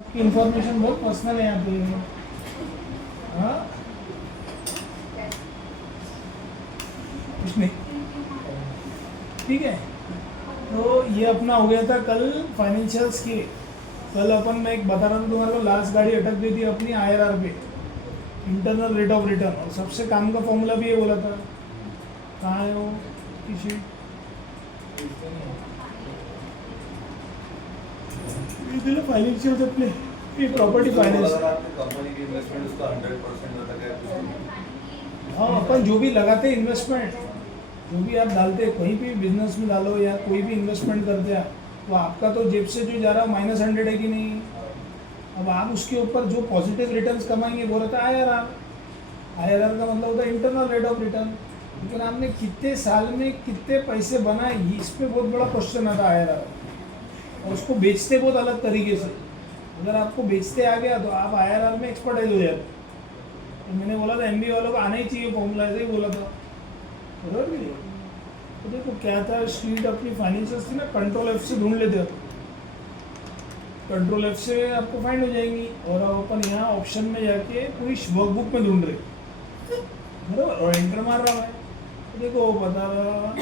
Information बहुत personal है यहाँ पे। हाँ, कुछ नहीं, ठीक है। तो ये अपना हो गया था कल फाइनेंशियल्स के। कल अपन मैं एक बता रहा था तुम्हारे को, लास्ट गाड़ी अटक गई थी अपनी आईआरआर पे, इंटरनल रेट ऑफ रिटर्न, और सबसे काम का फॉर्मूला भी ये बोला था। कहाँ है वो की शीट? फाइनेंशियल अपने ये प्रॉपर्टी फाइनेंस। कंपनी की इन्वेस्टमेंट उसका 100% होता है। हाँ, अपन जो भी लगाते हैं इन्वेस्टमेंट, जो भी आप डालते हैं कहीं भी बिजनेस में डालो या कोई भी इन्वेस्टमेंट करते हैं, तो आपका तो जेब से जो जा रहा है -100 है कि नहीं। अब आप उसके ऊपर जो पॉजिटिव रिटर्न्स कमाएंगे वो रहता है आईआरआर। आईआरआर का मतलब होता है इंटरनल रेट ऑफ रिटर्न। लेकिन आपने कितने साल में कितने पैसे बनाए, इस पे बहुत बड़ा क्वेश्चन आता है आईआरआर। और उसको बेचते बहुत अलग तरीके से। अगर आपको बेचते आ गया तो आप आईआरआर में एक्सपर्टाइज हो जाते। तो मैंने बोला था एमबीए वालों को आना ही चाहिए फॉर्मूला, ऐसे ही बोला था, बराबर भी नहीं। तो देखो क्या था, शीट अपनी फाइनेंशियल्स थी ना, कंट्रोल एफ से ढूंढ लेते हो, कंट्रोल एफ से आपको फाइंड हो जाएंगी। और अब अपन यहाँ ऑप्शन में जाके पूरी वर्कबुक में ढूंढ रहे, बराबर, और एंटर मार रहा है। तो देखो बता रहा,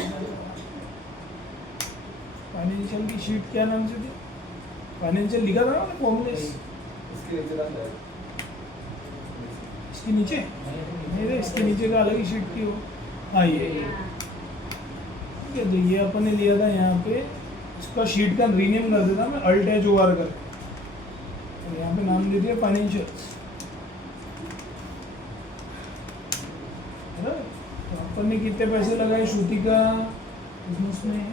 फाइनेंशियल की शीट क्या नाम से थी, फाइनेंशियल लिखा था ना फॉर्मूले इसके नीचे, मेरे इसके नीचे का अलग ही शीट थी वो। हाँ ये ठीक है। तो ये अपन ने लिया था यहाँ पे, इसका शीट का रीनेम कर देता मैं, अल्ट एच ओ आर कर, और यहाँ पे नाम दे दिया फाइनेंशियल्स। तो अपन ने कितने पैसे लगाए श्रुति का बिजनेस में,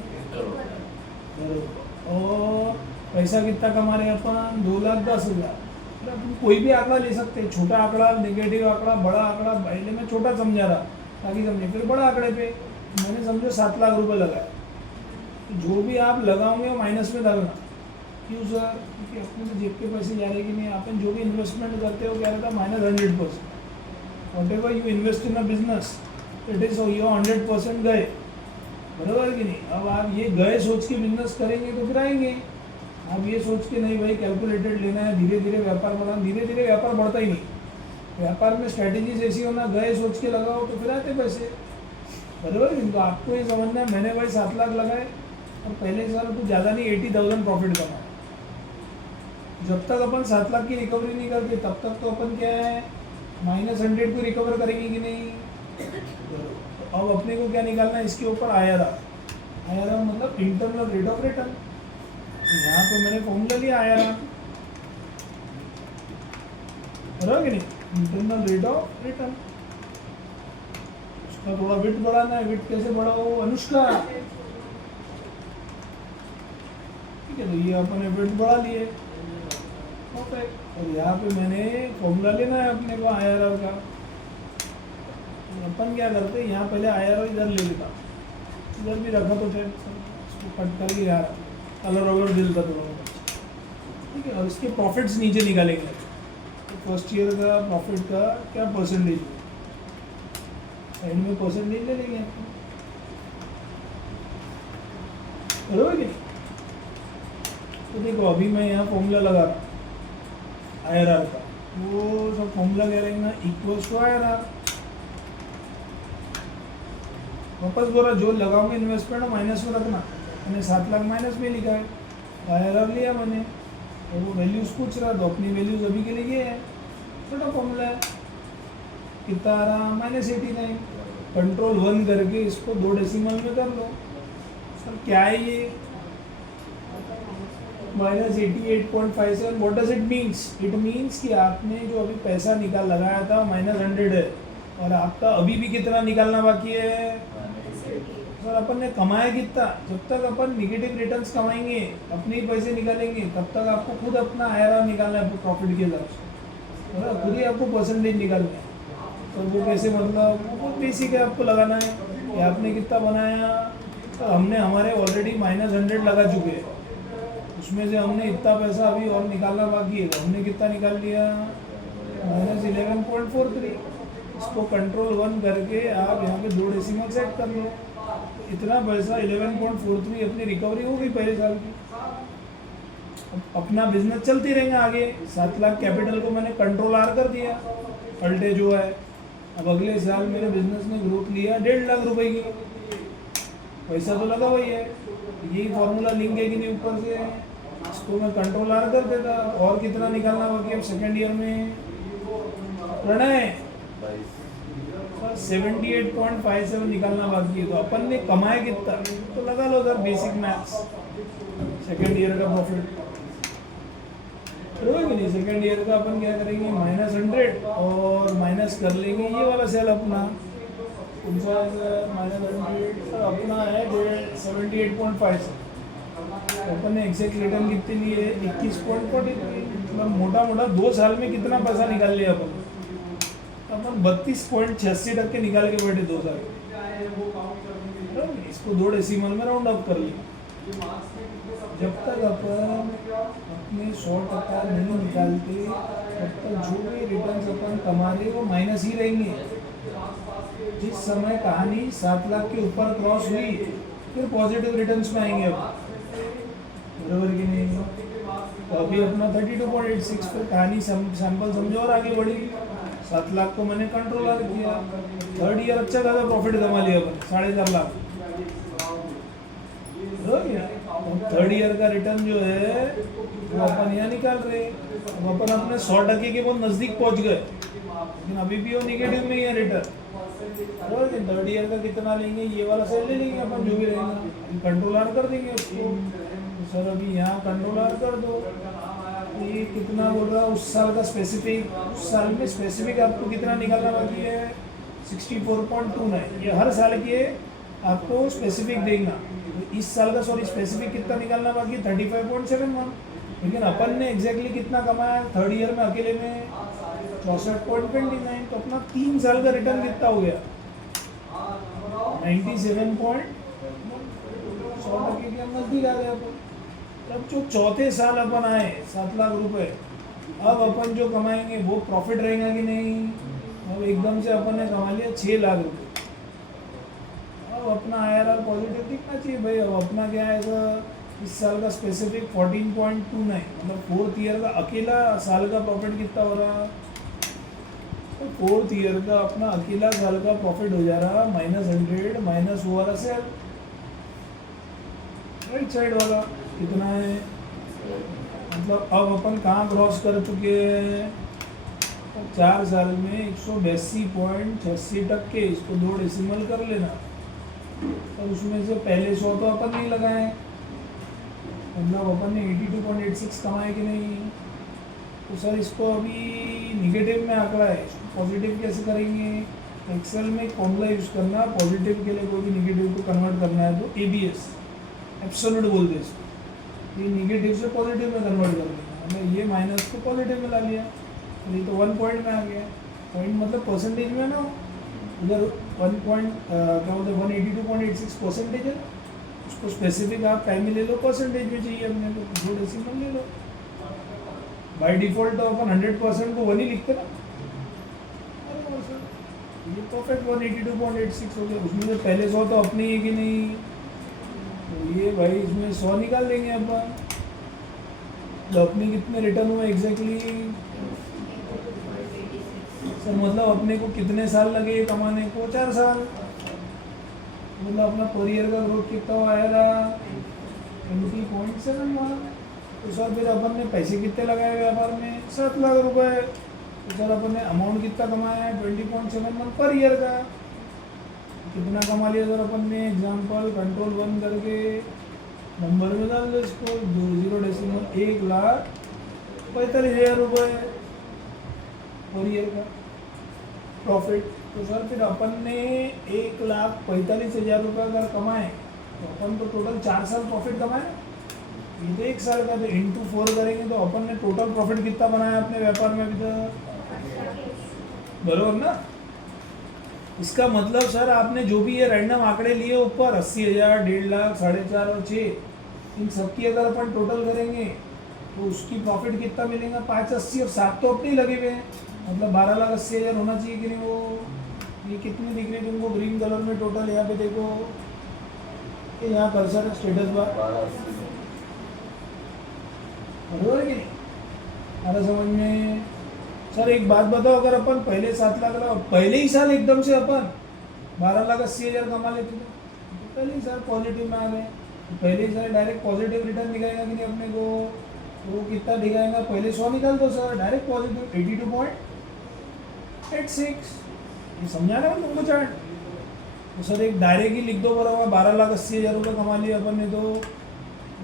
और पैसा कितना कमा रहे हैं अपन, 2,10,000। अपन कोई भी आंकड़ा ले सकते हैं, छोटा आंकड़ा, नेगेटिव आंकड़ा, बड़ा आंकड़ा। पहले मैं छोटा समझा रहा ताकि समझे, फिर बड़ा आंकड़े पे मैंने समझो 7 लाख रुपए लगाए। तो जो भी आप लगाओगे वो माइनस में डालना। क्यों सर? क्योंकि अपने तो जेब के पैसे जा रहे कि नहीं। अपन जो भी इन्वेस्टमेंट करते हो क्या रहता है, -100%। What ever you invest in a business, it is your 100% गए, बराबर कि नहीं। अब आप ये गए सोच के बिजनेस करेंगे तो फिर आएंगे। आप ये सोच के नहीं भाई कैलकुलेटेड लेना है, धीरे धीरे व्यापार बढ़ाना, धीरे धीरे व्यापार बढ़ता ही नहीं। व्यापार में स्ट्रैटेजीज ऐसी होना, गए सोच के लगाओ तो फिर आते पैसे, बराबर कि नहीं। तो आपको ये समझना है, मैंने भाई 7 लाख लगाए और पहले साल कुछ ज़्यादा नहीं 80,000 प्रॉफिट कमा। जब तक अपन 7 लाख की रिकवरी नहीं करते तब तक तो अपन क्या है, -100 को रिकवर करेंगे कि नहीं। तो अब अपने को क्या निकालना है, इसके ऊपर आईआरआर। आईआरआर मतलब इंटरनल रेट ऑफ रिटर्न। यहाँ पे मैंने फॉर्मूला लिया आईआरआर, बराबर कि नहीं, इंटरनल रेट ऑफ रिटर्न। उसका थोड़ा विट बढ़ाना है, विट कैसे बढ़ाओ अनुष्का, ठीक है। तो ये अपन ने विट बढ़ा लिए, ओके। और यहाँ पे मैंने फॉर्मूला लेना है अपने को आईआरआर का। अपन क्या करते हैं, यहाँ पहले आईआरआर इधर ले लेता, इधर भी रखा तो फिर इसको कट करके यार कलर वलर दिल का थोड़ा, ठीक है। और इसके प्रॉफिट्स नीचे निकालेंगे। तो फर्स्ट ईयर का प्रॉफिट का क्या परसेंटेज, साइड में परसेंटेज ले लेंगे, बराबर कि। तो देखो अभी मैं यहाँ फॉर्मूला लगा रहा हूँ आईआरआर का, वो सब फॉर्मूला क्या रहेगा, इक्वल्स टू आईआरआर। वापस बोला जो लगाऊंगे इन्वेस्टमेंट माइनस में रखना, मैंने 7 लाख माइनस में लिखा है, आईआरआर लिया मैंने, और वो वैल्यूज़ पूछ रहा तो अपनी वैल्यूज़ अभी के लिए ये है, छोटा फॉर्मूला है। कितना आ रहा, -89। कंट्रोल 1 करके इसको 2 डेसिमल में कर लो। सर क्या है ये, -88.57। What does it means, it means कि आपने जो अभी पैसा लगाया था -100 है, और आपका अभी भी कितना निकालना बाकी है। सर अपन ने कमाया कितना, जब तक अपन निगेटिव रिटर्न्स कमाएंगे, अपने ही पैसे निकालेंगे, तब तक आपको खुद अपना आईआरआर निकालना है प्रॉफिट के हिसाब से, है, खुद ही आपको परसेंटेज निकालना है। तो वो कैसे, मतलब वो बेसिक है, आपको लगाना है कि आपने कितना बनाया। तो हमने हमारे ऑलरेडी -100 लगा चुके हैं, उसमें से हमने इतना पैसा अभी और निकालना बाकी है, तो हमने कितना निकाल लिया, -11.43। इसको कंट्रोल 1 करके आप यहाँ पे 2 डेसिमल सेट कर लो। इतना पैसा 11.43 अपनी रिकवरी हो गई पहले साल की। अपना बिजनेस चलती रहेंगे आगे। 7 लाख कैपिटल को मैंने कंट्रोल आर कर दिया, अल्टे जो है। अब अगले साल मेरे बिजनेस ने ग्रोथ लिया 1.5 लाख रुपए की, पैसा तो लगा वही है। यही फॉर्मूला लिंक है कि नहीं ऊपर से, इसको मैं कंट्रोल आर कर देता। और कितना निकालना बाकी अब सेकेंड ईयर में प्रणय 78.57 निकालना बाकी है। तो अपन ने कमाया कितना तो लगा लो sir, basic maths second year का प्रॉफिट कि नहीं। सेकेंड ईयर का अपन क्या करेंगे, -100 और माइनस कर लेंगे ये वाला सेल अपना -100 अपना है 78.5। तो अपन ने एग्जैक्ट रिटर्न कितने लिए 21.43, मतलब मोटा मोटा 2 साल में कितना पैसा निकाल लिया अपन। तो अपन 32.86% निकाल के बैठे 2 साल। इसको 2 डेसिमल में राउंड अप कर लिया। जब तक अपन अपने 100% नहीं निकालते तब तक जो भी रिटर्न अपन कमा रहे वो माइनस ही रहेंगे। जिस समय कहानी 7 लाख के ऊपर क्रॉस हुई फिर पॉजिटिव रिटर्न्स में आएंगे अब, बराबर कि नहीं। तो अभी अपना 32.86 पर कहानी सैंपल समझो और आगे बढ़ी। 7 लाख को मैंने कंट्रोल किया, थर्ड ईयर अच्छा खासा प्रॉफिट कमा लिया अपन 4.5 लाख। थर्ड ईयर का रिटर्न जो है वो अपन यहाँ निकाल रहे। अब अपन अपने 100% के बहुत नज़दीक पहुँच गए, लेकिन अभी भी वो निगेटिव में ही है रिटर्न। थर्ड ईयर का कितना लेंगे, ये वाला सेल ले लेंगे अपन जो भी रहेगा, कंट्रोल आर कर देंगे उसको। तो सर अभी यहाँ कंट्रोल आर कर दो, ये कितना बोल रहा है उस साल का स्पेसिफिक, उस साल में स्पेसिफिक आपको कितना निकालना बाकी है 64.29। ये हर साल के आपको स्पेसिफिक देगा। तो इस साल का सॉरी स्पेसिफिक कितना निकालना बाकी है 35.71। लेकिन अपन ने एग्जैक्टली कितना कमाया थर्ड ईयर में अकेले में 64.29। तो अपना 3 साल का रिटर्न कितना हो गया 97 पॉइंट 100% के नजदीक आ गया अपन। तब जो चौथे साल अपन आए 7 लाख रुपए, अब अपन जो कमाएंगे वो प्रॉफिट रहेगा कि नहीं। अब एकदम से अपन ने कमा लिया 6 लाख रुपए। अब अपना IRR पॉजिटिव दिखना चाहिए भाई। अब अपना क्या है इस साल का स्पेसिफिक 14.29, मतलब 4th ईयर का अकेला साल का प्रॉफिट कितना हो रहा। तो 4th ईयर का अपना अकेला साल का प्रॉफिट हो जा रहा -100 माइनस वो वाला सेल राइट साइड वाला कितना है। मतलब अब अपन कहाँ क्रॉस कर चुके हैं 4 साल में 182.86%। इसको 2 डेसिमल कर लेना। और उसमें से पहले 100 तो अपन नहीं लगाए, मतलब अपन ने 82.86 कमाए कि नहीं। तो सर इसको अभी निगेटिव में आंकड़ा है, इसको पॉजिटिव कैसे करेंगे। एक्सेल में फॉर्मूला यूज़ करना, पॉजिटिव के लिए कोई भी निगेटिव को कन्वर्ट करना है तो ABS एब्सोल्यूट बोल दे इसको। ये निगेटिव से पॉजिटिव में कन्वर्ट कर देना, हमने ये माइनस को पॉजिटिव में ला लिया। और ये तो 1 पॉइंट में आ गया। पॉइंट मतलब परसेंटेज में ना, उधर 1 पॉइंट क्या बोलते हैं 182.86% है। उसको स्पेसिफिक आप टाइम में ले लो, परसेंटेज में चाहिए अपने को 2 डेसिमल ले लो। बाय डिफ़ॉल्ट तो अपन 100% को 1 ही लिखते ना। ये परफेक्ट 182.86 हो गया। उसमें से पहले 100 तो अपनी है कि नहीं। तो ये भाई इसमें 100 निकाल देंगे अपन। तो अपने कितने रिटर्न हुए एग्जैक्टली सर, मतलब अपने को कितने साल लगे कमाने को 4 साल। मतलब अपना पर ईयर का ग्रोथ कितना आएगा 20.71। तो सर फिर अपन ने पैसे कितने लगाए व्यापार में 7 लाख रुपए। तो सर अपन ने अमाउंट कितना कमाया है 20.71 पर ईयर का। कितना कमा लिया सर अपन ने, एग्जाम्पल कंट्रोल 1 करके नंबर में डाल दो इसको 0 डेसिमल 1,45,000 रुपये पर ईयर का प्रॉफिट। तो सर फिर अपन ने 1,45,000 रुपये अगर कमाए तो अपन तो टोटल 4 साल प्रॉफिट कमाए। ये तो 1 साल का, तो इंटू 4 करेंगे तो अपन ने टोटल प्रॉफिट कितना बनाया अपने व्यापार में अभी तक, बरोबर ना। इसका मतलब सर आपने जो भी ये रैंडम आंकड़े लिए ऊपर 80,000, 1.5 लाख, 4.5 और 6, इन सबकी अगर अपन टोटल करेंगे तो उसकी प्रॉफिट कितना मिलेगा 580 और 7 तो अपने ही लगे हुए हैं, मतलब 12,80,000 होना चाहिए कि नहीं। वो ये कितनी दिख रही तुमको ग्रीन कलर में टोटल, यहाँ पे देखो ये यहाँ कर्सर है स्टेटस बार बरोबर की नहीं? आता समझ में? सर एक बात बताओ, अगर अपन पहले 7 लाख लगा, पहले ही साल एकदम से अपन 12,80,000 कमा लेते तो पहले ही साल पॉजिटिव में आ गए, तो पहले ही साल डायरेक्ट पॉजिटिव रिटर्न दिखाएगा कि नहीं अपने को? वो कितना दिखाएगा? पहले 100 निकाल दो सर, डायरेक्ट पॉजिटिव 82.86। ये समझा ना तुमको चार्ट? तो सर एक डायरेक्ट ही लिख दो बराबर, 12,80,000 रुपये कमा लिया अपन ने तो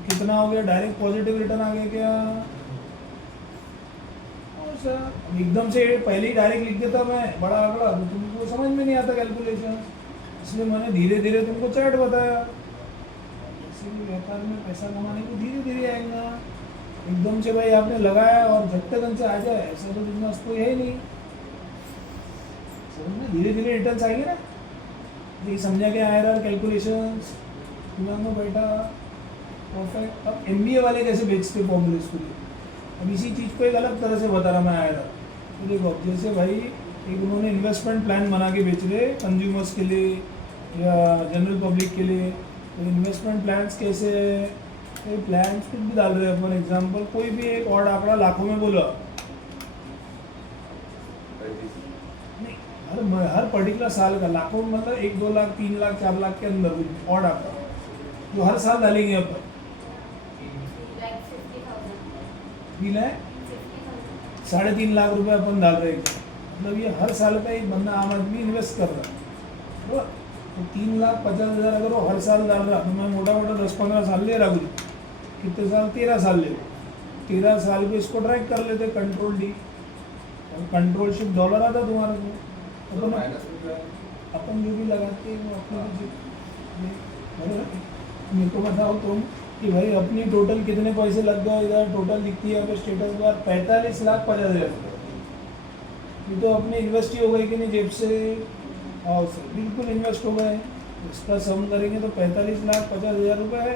कितना हो गया? डायरेक्ट पॉजिटिव रिटर्न आ गया क्या? और सर एकदम से पहले ही डायरेक्ट लिख देता मैं बड़ा आंकड़ा तो तुमको समझ में नहीं आता कैलकुलेशन, इसलिए मैंने धीरे धीरे तुमको चार्ट बताया। इसीलिए व्यापार में पैसा कमाने को धीरे धीरे आएगा, एकदम से भाई आपने लगाया और झटकन से आ जाए ऐसा तो बिजनेस कोई है ही नहीं। समझ में? धीरे धीरे रिटर्न्स आएंगे ना। ये समझा के IRR कैलकुलेशंस दिमाग में बैठा, परफेक्ट। अब MBA वाले कैसे बेचते फॉर्मूले इसको? अब इसी चीज़ को एक अलग तरह से बता रहा मैं IRR। तो देखो अब जैसे भाई एक उन्होंने इन्वेस्टमेंट प्लान बना के बेच रहे कंज्यूमर्स के लिए या जनरल पब्लिक के लिए, तो इन्वेस्टमेंट प्लान्स कैसे है? कोई प्लान्स कुछ भी डाल रहे हैं अपन, एग्जाम्पल कोई भी एक और आंकड़ा लाखों में बोला नहीं, हर पर्टिकुलर साल का लाखों में मतलब 1, 2 लाख, 3 लाख, 4 लाख के अंदर और आंकड़ा जो हर साल डालेंगे अपन 3 लाख 3.5 लाख रुपए अपन डाल रहे हैं, मतलब ये हर साल का एक बंदा आम आदमी इन्वेस्ट कर रहा है, बराबर? तो 3,50,000 अगर वो हर साल डाल रहा, तो मैं मोटा मोटा 10-15 साल ले रहा हूँ, कितने साल? 13 साल ले, 13 साल पे इसको ट्रैक कर लेते कंट्रोल डी, और कंट्रोल शिफ्ट डॉलर आता तुम्हारे को, अपन जो भी लगाते हैं वो अपने मेरे को बताओ तुम कि भाई अपनी टोटल कितने पैसे लग गए, इधर टोटल दिखती है अगर स्टेटस बार 45,50,000, ये तो अपने इन्वेस्ट ही हो गई कि नहीं जेब से? और सर बिल्कुल इन्वेस्ट हो गए, इसका सम करेंगे तो 45,50,000 रुपये है।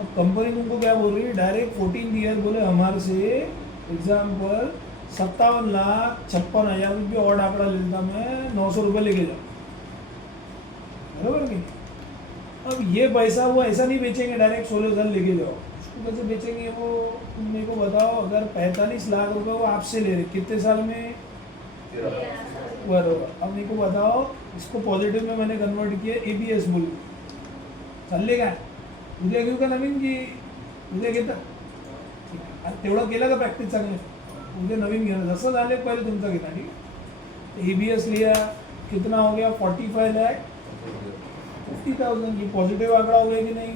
अब कंपनी तुमको क्या बोल रही है? डायरेक्ट 14 ईयर बोले हमारे से एग्जाम्पल 57,56,000 रुपये और आंकड़ा लेता मैं 900 रुपये लेके जाऊँ, बराबर नहीं? अब ये पैसा वो ऐसा नहीं बेचेंगे डायरेक्ट 16 साल लेके जाओ, उसको कैसे बेचेंगे वो? तुम मेरे को बताओ, अगर 45 लाख रुपए वो आपसे ले रहे कितने साल में? बराबर। अब मेरे को बताओ, इसको पॉझिटिव्ह में मैंने कन्वर्ट किया ABS बोल चालले काय उद्या घेऊ का नवीन की उद्या घेता? तेवढं केलं का प्रॅक्टिस चांगली? उद्या नवीन घेणं जसं झाले पहिले तुमचं घेता, ठीक है? ABS लिया, कितना हो गया? 45,50,000। ये पॉजिटिव आंकड़ा हो गया कि नहीं?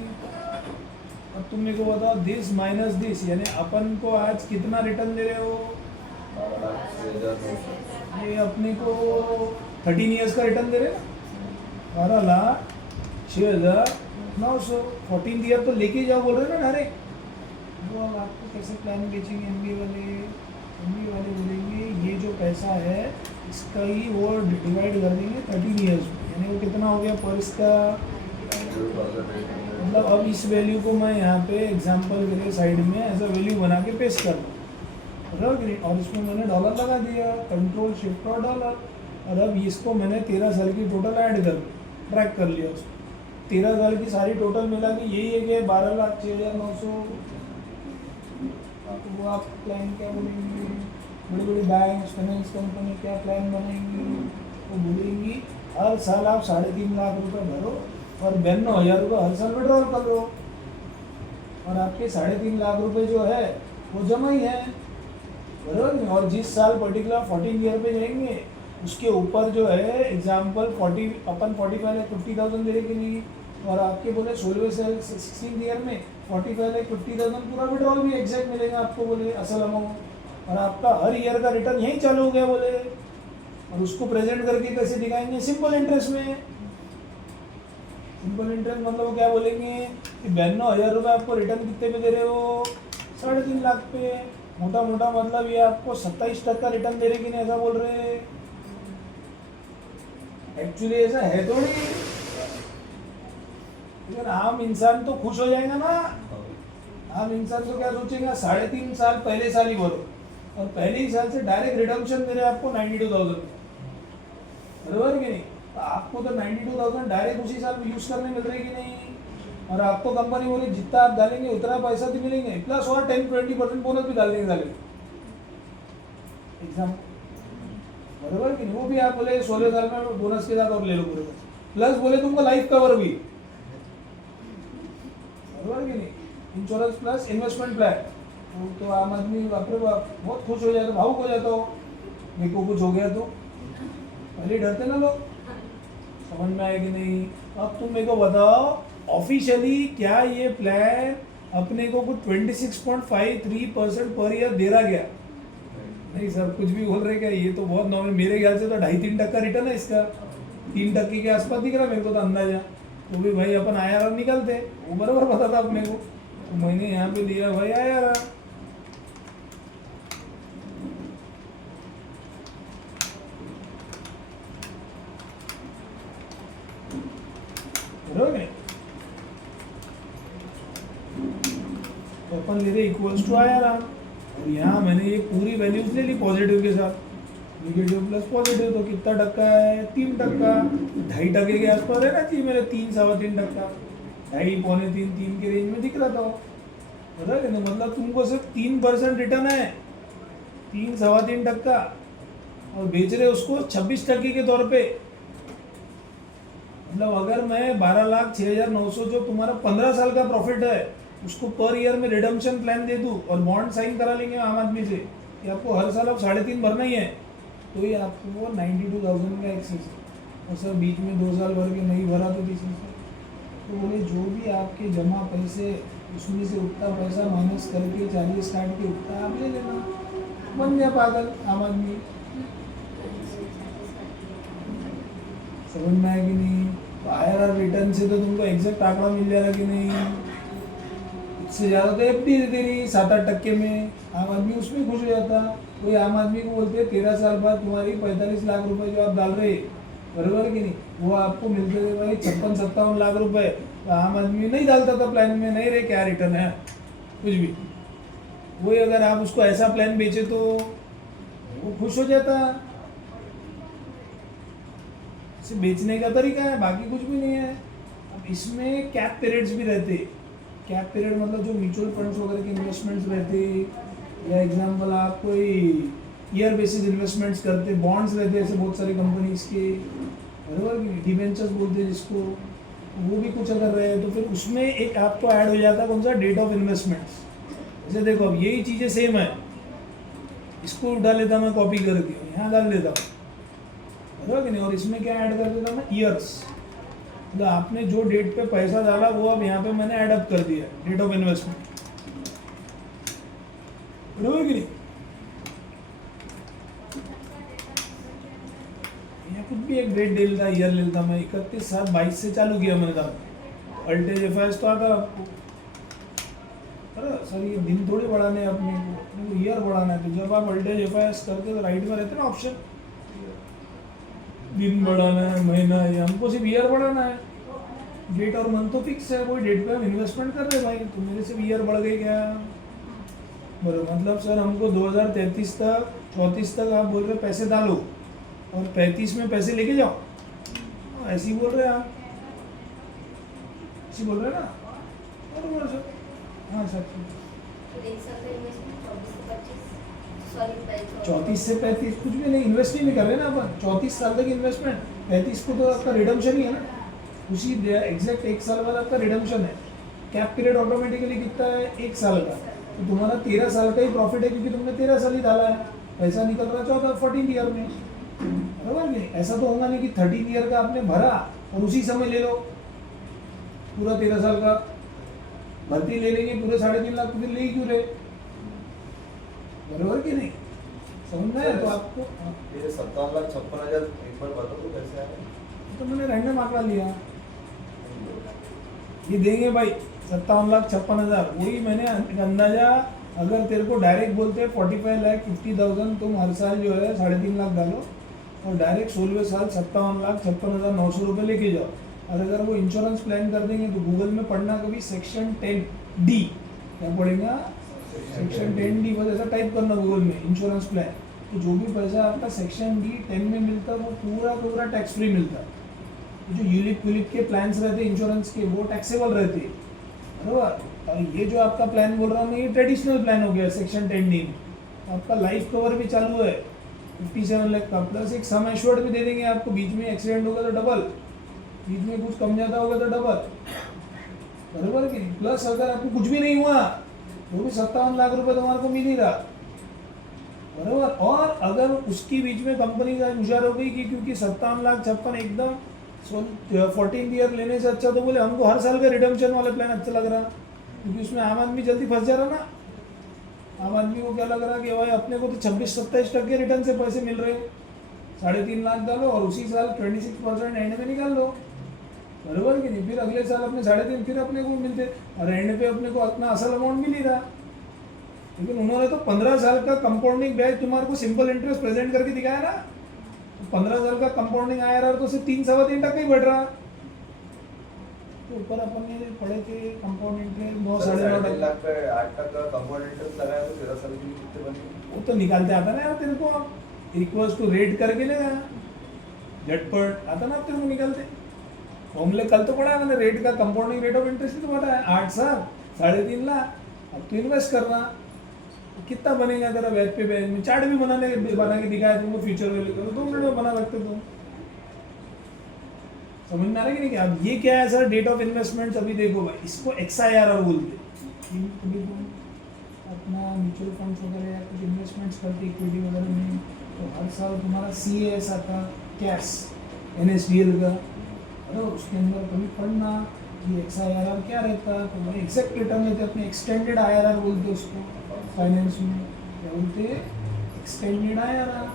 अब तुम मेरे को बताओ, दिस माइनस दिस, यानी अपन को आज कितना रिटर्न दे रहे हो? ये अपने को 13 ईयर्स का रिटर्न दे रहे हैं, 12,06,900। 14 ईयर तो लेके जाओ बोल रहे ना डायरेक्ट। वो अब आपको कैसे प्लान बेचेंगे MBA वाले बोलेंगे ये जो पैसा है इसका ही वो डिवाइड कर देंगे 13 ईयर्स में, यानी वो कितना हो गया पर इसका? मतलब अब इस वैल्यू को मैं यहाँ पे एग्जांपल के लिए साइड में एज अ वैल्यू बना के पेस्ट कर दूँ, और इसमें मैंने डॉलर लगा दिया, कंट्रोल शिफ्ट और डॉलर, और अब इसको मैंने 13 साल की टोटल ऐड कर ट्रैक कर लिया उसको। 13 साल की सारी टोटल मिला के यही है कि 12,06,900। वो आप प्लान क्या बोलेंगे? बड़ी बड़ी बैंक फाइनेंस कंपनी क्या प्लान बनाएंगी? वो बोलेंगी हर साल आप 3.5 लाख रुपए भरो और 92,000 रुपये हर साल विड्रॉल कर लो, और आपके 3.5 लाख रुपए जो है वो जमा ही है, बराबर नहीं? और जिस साल पर्टिकुलर 14 ईयर पे जाएंगे उसके ऊपर जो है एग्जाम्पल 45,50,000 दे रहे कि नहीं, और आपके बोले 16वें साल 16 ईयर में 45,50,000 पूरा विड्रॉल भी एग्जैक्ट मिलेगा आपको बोले असल अमाउंट, और आपका हर ईयर का रिटर्न यही चालू हो गया बोले। और उसको प्रेजेंट करके कैसे दिखाएंगे? सिंपल इंटरेस्ट में। सिंपल इंटरेस्ट मतलब क्या बोलेंगे कि 92,000 रुपये आपको रिटर्न कितने पे दे रहे हो? 3.5 लाख पे। मोटा मोटा मतलब ये आपको 27% रिटर्न दे रहे कि नहीं, ऐसा बोल रहे हैं। एक्चुअली ऐसा है थोड़ी, लेकिन आम इंसान तो खुश हो जाएगा ना। आम इंसान तो क्या सोचेगा? 3.5 साल पहले साल ही भरो, और पहले ही साल से डायरेक्ट रिडम्पशन दे रहे आपको 92,000, बराबर कि नहीं? तो आपको तो 92,000 डायरेक्ट उसी साल यूज करने मिल रहे कि नहीं? और आपको कंपनी बोली जितना आप डालेंगे उतना पैसा तो मिलेंगे, प्लस और 10-20% बोनस भी डालेंगे एग्जाम, बराबर कि नहीं? वो भी आप बोले 16 साल में बोनस के साथ और ले लो पूरे, प्लस बोले तुमको लाइफ कवर भी, बराबर कि नहीं? इंश्योरेंस प्लस इन्वेस्टमेंट प्लान, तो आम आदमी बाप रे बाप बहुत खुश हो जाता, भावुक हो जाता हो, मेरे को कुछ हो गया तो। पहले डरते ना लोग, समझ में आए कि नहीं? अब तुम मेरे को बताओ ऑफिशियली क्या ये प्लान अपने को कुछ 26.53% पर ईयर दे रहा क्या? नहीं सर, कुछ भी बोल रहे क्या? ये तो बहुत नॉर्मल, मेरे ख्याल से तो 2.5-3% रिटर्न है इसका, 3% के आसपास दिख रहा मेरे को तो अंदाजा। तो भी भाई अपन IRR निकलते, वो बराबर पता था अपने को, तो मैंने यहाँ पे लिया भाई IRR। बराबर नहीं? तो अपन ले रहे इक्वल्स टू IRR, और यहाँ मैंने ये पूरी वैल्यूज ले ली पॉजिटिव के साथ, निगेटिव प्लस पॉजिटिव, तो कितना टक्का है? 3%, 2.5% के आसपास है ना जी मेरे, 3-3.25%, 2.5-3 के रेंज में दिख रहा था, पता है ना? मतलब तुमको सिर्फ 3% रिटर्न है, 3-3.25%, और बेच रहे उसको 26% के तौर पे। मतलब अगर मैं 12,06,900 जो तुम्हारा 15 साल का प्रॉफिट है उसको पर ईयर में रिडम्पशन प्लान दे दूँ और बॉन्ड साइन करा लेंगे आम आदमी से कि आपको हर साल अब 3.5 भरना ही है, तो ये आपको 92,000 का एक्सेस है। और सर बीच में 2 साल भर के नहीं भरा तो किसी से, तो बोले जो भी आपके जमा पैसे उसमें से उतना पैसा माइनस करके 40 काट के उतना आप ले लेना। बन गया पागल आम आदमी, समझ में आया कि नहीं? तो IRR रिटर्न से तो तुमको एग्जैक्ट आंकड़ा मिल जाएगा कि नहीं? इससे ज़्यादा तो FD दे रही 7-8% में, आम आदमी उसमें खुश हो जाता। कोई आम आदमी को बोलते 13 साल बाद तुम्हारी 45 लाख रुपए जो आप डाल रहे, बराबर कि नहीं, वो आपको मिलते थे भाई 56-57 लाख रुपए, तो आम आदमी नहीं डालता था प्लान में, नहीं रे क्या रिटर्न है कुछ भी। वही अगर आप उसको ऐसा प्लान बेचे तो वो खुश हो जाता। इसे बेचने का तरीका है, बाकी कुछ भी नहीं है। अब इसमें कैप पीरियड्स भी रहते, कैप पीरियड मतलब जो म्यूचुअल फंड्स वगैरह के इन्वेस्टमेंट्स रहते, या एग्जांपल आप कोई ईयर बेसिस इन्वेस्टमेंट्स करते, बॉन्ड्स रहते ऐसे बहुत सारी कंपनीज के, बराबर कि डिबेंचर्स बोलते हैं जिसको, वो भी कुछ अगर रहे तो फिर उसमें एक आपको ऐड हो जाता है कौन सा? Date of investments. जैसे देखो अब यही चीज़ें सेम है, इसको उठा लेता मैं कॉपी करके यहाँ डाल लेता हूँ, बराबर कि नहीं? और इसमें क्या ऐड कर देता मैं? ईयर्स, मतलब आपने जो डेट पे पैसा डाला वो अब यहाँ पे मैंने ऐड अप कर दिया, डेट ऑफ इन्वेस्टमेंट, बराबर कि नहीं? यहाँ कुछ भी एक डेट ले लेता, ईयर ले लेता मैं, 31/7/22 से चालू किया मैंने काम। अल्टेज FIS तो आता आपको, अरे सर ये दिन थोड़ी बढ़ाने हैं अपने को ईयर बढ़ाना है, तो जब आप अल्टेज FIS करते तो राइट में रहते ना ऑप्शन, दिन बढ़ाना है, महीना है, हमको सिर्फ ईयर बढ़ाना है। डेट और मंथ तो फिक्स है, कोई डेट पे हम इन्वेस्टमेंट कर रहे हैं भाई, तो मेरे सिर्फ ईयर बढ़ गई क्या? बराबर, मतलब सर हमको 2033 तक 34 तक आप बोल रहे पैसे डालो और 35 में पैसे लेके जाओ, ऐसे ही बोल रहे हैं आप, ऐसे बोल रहे हैं ना? बराबर सर, हाँ सर। 34 से 35 कुछ भी नहीं, इन्वेस्ट ही नहीं कर रहे ना अपन, 34 साल तक इन्वेस्टमेंट, 35 को तो आपका रिडम्पशन ही है ना, उसी एग्जैक्ट 1 साल बाद आपका रिडम्पशन है। कैप पीरियड ऑटोमेटिकली कितना है? 1 साल का, तो तुम्हारा 13 साल का ही प्रॉफिट है क्योंकि तुमने 13 साल ही डाला है, पैसा निकल रहा 14 ईयर में, बराबर नहीं? ऐसा तो होगा नहीं कि 13 ईयर का आपने भरा और उसी समय ले लो पूरा 13 साल का, भर्ती ले लेंगे पूरे 3.5 लाख, फिर ले ही क्यों रहे, बराबर कि नहीं? समझ में आया? तो आपको ये 57,56,000 एक बार बताओ तो कैसे आया? तो मैंने रैंडम आंकड़ा लिया, ये देंगे भाई 57,56,000, वही मैंने अंदाजा, अगर तेरे को डायरेक्ट बोलते हैं 45,50,000 तुम हर साल जो है 3.5 लाख डालो और डायरेक्ट 16वें साल 57,56,900 रुपये लेके जाओ, और अगर वो इंश्योरेंस प्लान कर देंगे तो गूगल में पढ़ना कभी सेक्शन 10D, क्या पढ़ेगा? सेक्शन 10D, बस ऐसा टाइप करना गूगल में इंश्योरेंस प्लान, तो जो भी पैसा आपका सेक्शन D10 में मिलता है वो पूरा पूरा टैक्स फ्री मिलता है। जो यूलिप के प्लान्स रहते हैं इंश्योरेंस के वो टैक्सेबल रहते हैं, बराबर। और ये जो आपका प्लान बोल रहा हूँ मैं, ये ट्रेडिशनल प्लान हो गया सेक्शन 10D में। आपका लाइफ कवर भी चालू है 57 लाख का, प्लस एक सम एश्योर्ड भी दे देंगे आपको। बीच में एक्सीडेंट होगा तो डबल, बीच में कुछ कम ज़्यादा होगा तो डबल, बराबर कि नहीं। प्लस अगर आपको कुछ भी नहीं हुआ वो भी 57 लाख रुपए तुम्हारे को मिल ही रहा, बराबर। और अगर उसकी बीच में कंपनी का हुशार हो गई कि क्योंकि 57,56,000 एकदम 14 ईयर लेने से अच्छा, तो बोले हमको हर साल का रिडम्पशन वाला प्लान अच्छा लग रहा, क्योंकि उसमें आम आदमी जल्दी फंस जा रहा ना। आम आदमी को क्या लग रहा कि भाई अपने को तो 26-27% रिटर्न से पैसे मिल रहे, 3.5 लाख डालो और उसी साल 26% एंड में निकाल लो, बराबर कि नहीं। फिर अगले साल अपने 3.5 फिर अपने को मिलते, और एंड पे अपने को अपना असल अमाउंट मिल ही रहा। लेकिन उन्होंने तो 15 साल का कंपाउंडिंग ब्याज तुम्हारे को सिंपल इंटरेस्ट प्रेजेंट करके दिखाया ना। 15 साल का कंपाउंडिंग IRR तो सिर्फ 3-3.25% ही बढ़ रहा। तो ऊपर अपन ने पढ़े थे कंपाउंड इंटरेस्ट 9-9.5 लाख पे 8% का कंपाउंड इंटरेस्ट लगाया तो 13 साल के लिए कितने बने? वो तो निकालते आता ना यार तेरे को, इक्वल्स टू रेट करके ना झटपट आता ना आप तेरे को निकालते। हमने कल तो पढ़ा मैंने, रेट का कंपाउंडिंग रेट ऑफ इंटरेस्ट तो पता है 8 साल 3.5 लाख। अब तो इन्वेस्ट करना, कितना बनेगा तेरा ब्याज पे ब्याज में। चार्ट भी बना के दिखाया तुमको, फ्यूचर वैल्यू करो 2 मिनट में बना सकते तुम। समझ में आ रहा है कि नहीं। कि अब ये क्या है सर, डेट ऑफ इन्वेस्टमेंट। अभी देखो भाई, इसको XIRR बोलते हैं। कभी तुम अपना म्यूचुअल फंड्स वगैरह या कुछ इन्वेस्टमेंट्स करते इक्विटी वगैरह में, तो हर साल तुम्हारा CAS आता, कैश NSDL का, अरे उसके अंदर कभी पढ़ना कि XIRR क्या रहता। तो भाई एग्जैक्ट रिटर्न लेते अपने, एक्सटेंडेड IRR बोलते उसको फाइनेंस में, क्या बोलते हैं एक्सटेंडेड IRR।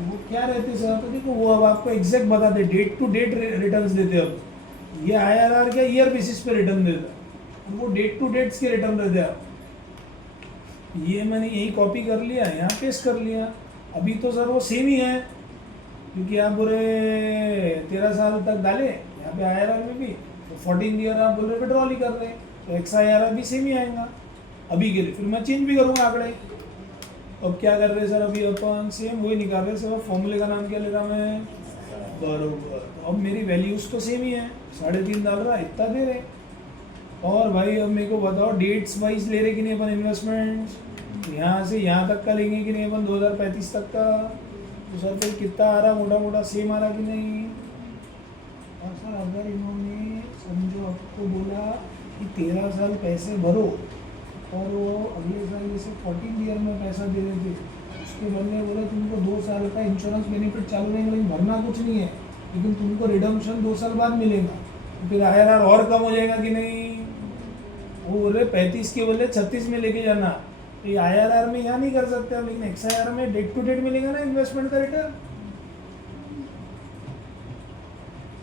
वो क्या रहते सर, तो देखो वो अब आपको एग्जैक्ट बताते, डेट टू डेट रिटर्न्स देते। अब ये IRR क्या ईयर बेसिस पे रिटर्न देता, वो डेट टू डेट्स के रिटर्न रहते हैं। आप ये मैंने यही कॉपी कर लिया, यहाँ पेस्ट कर लिया। अभी तो सर वो सेम ही है, क्योंकि आप बोले 13 साल तक डाले यहाँ पे IRR में भी, तो 14 ईयर आप बोल रहे विड्रॉल ही कर रहे हैं, तो XIRR भी सेम ही आएगा अभी के लिए। फिर मैं चेंज भी करूँगा आंकड़े। अब क्या कर रहे हैं सर, अभी अपन सेम वही निकाल रहे हैं सर। फॉर्मूले का नाम क्या ले रहा मैं, बरोबर। अब मेरी वैल्यूज तो सेम ही है, 3.5 डाल रहा, इतना दे रहे। और भाई अब मेरे को बताओ डेट्स वाइज ले रहे कि नहीं अपन इन्वेस्टमेंट्स, यहाँ से यहाँ तक का लेंगे कि नहीं अपन 2035 तक का। तो सर फिर कितना आ रहा, मोटा मोटा सेम आ रहा कि नहीं। और सर अगर इन्होंने समझो आपको बोला कि 13 साल पैसे भरो, और वो अगले साल जैसे 14 ईयर में पैसा दे रहे थे, उसके बदले बोले तुमको 2 साल का इंश्योरेंस बेनिफिट चालू रहेगा, लेकिन भरना कुछ नहीं है, लेकिन तुमको रिडम्पशन 2 साल बाद मिलेगा। तो फिर IRR और कम हो जाएगा कि नहीं। वो बोल रहे 35 के बदले 36 में लेके जाना। तो ये IRR में यहाँ नहीं कर सकते हम, लेकिन XIRR में डेट टू डेट मिलेगा ना इन्वेस्टमेंट का रिटर्न,